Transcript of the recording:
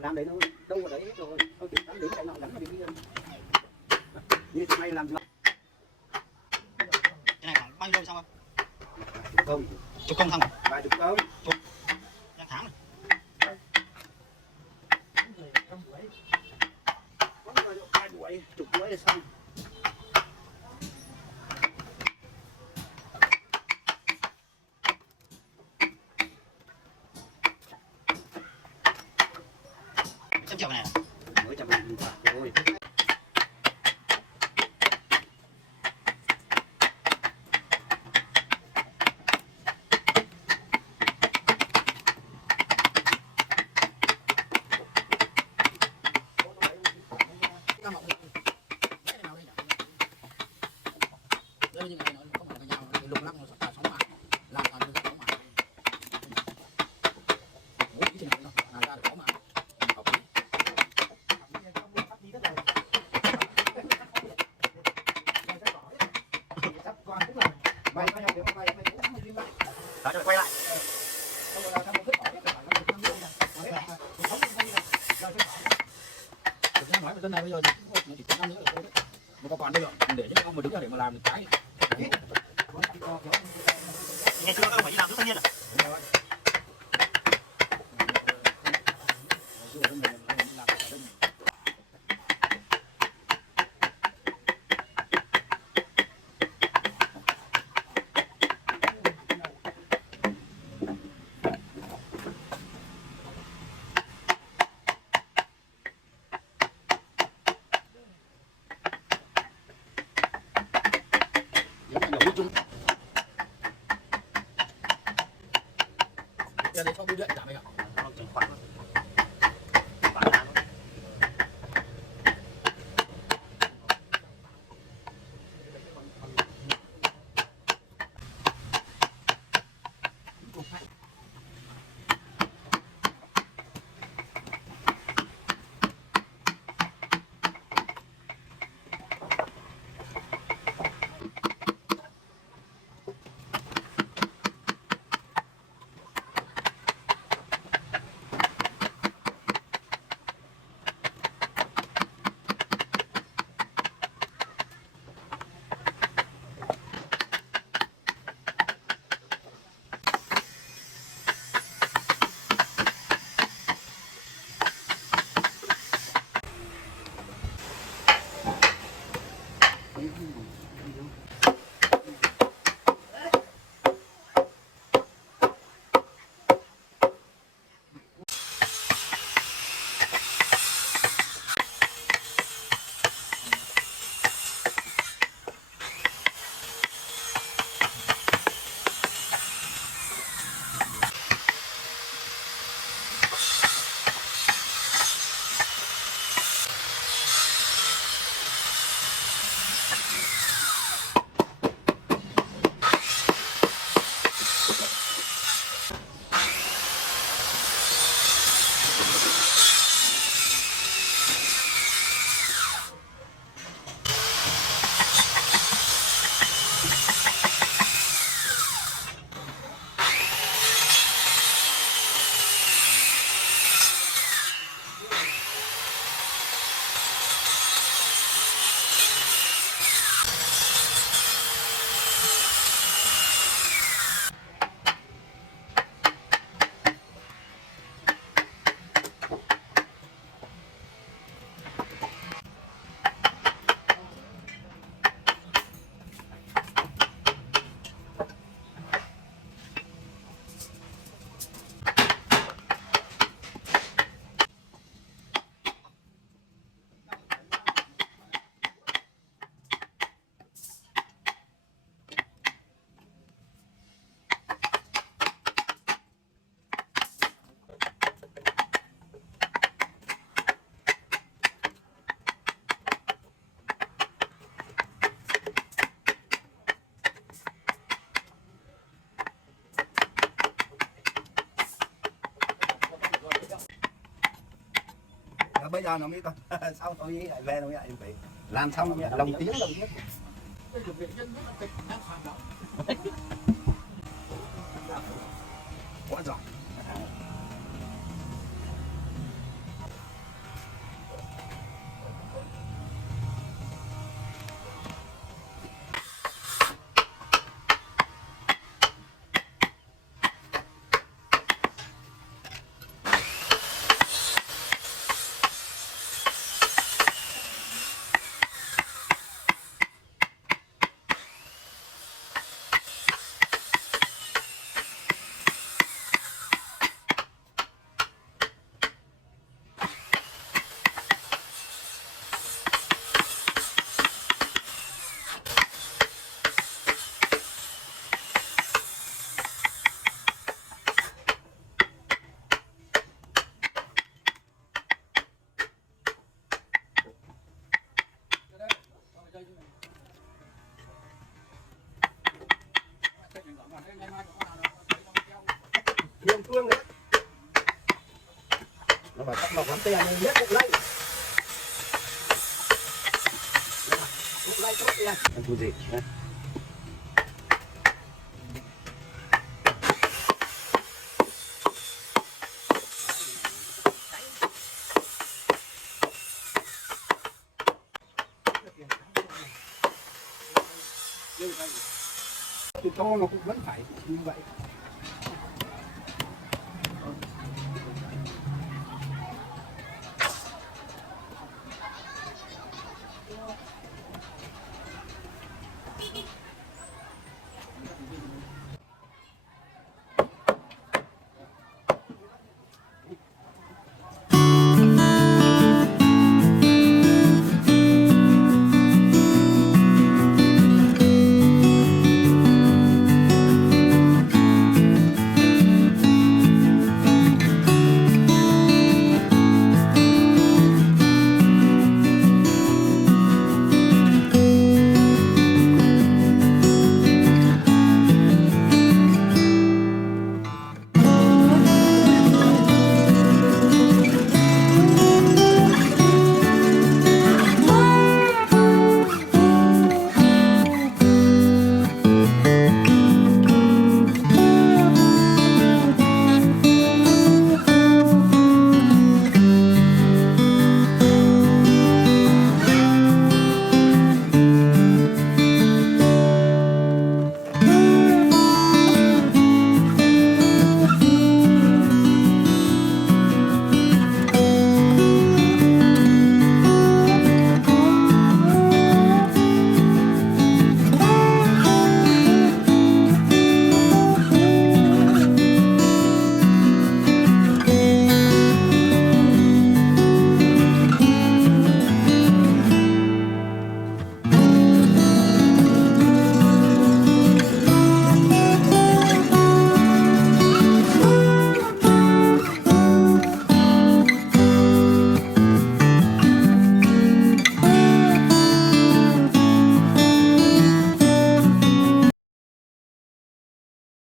làm đấy nó đâu vào đấy rồi, thôi chỉ tắm đến cái nọ gắn vào bên kia. Như thế này làm gì? Cái này khoảng bao nhiêu lâu xong không? Công. Chục công xong. Vài chục công. Chục. Ra tháng rồi. Hai buổi, chục buổi là xong. Trăm triệu này. Mới chậm lại rồi. Đó, cho quay lại. Thực ra nói về dân này bây giờ nó chỉ có 5 nữa là thôi đấy. Mà có còn bây giờ để những ông mà đứng ra để mà làm cái. Ngày xưa ông phải đi làm giúp thanh niên à? Đúng rồi. Giờ đấy có bưu điện trả mày ạ? Không, chỉ khoản thôi. Khoản là thôi. Bây giờ nó mới còn sau tôi lại về nó lại phải làm xong lồng tiếng quá giỏi. nó phải bắt lọc lắm tiền nhất cũng lấy cũng lấy tốt tiền ăn thu gì đấy thì to nó cũng vẫn phải như vậy.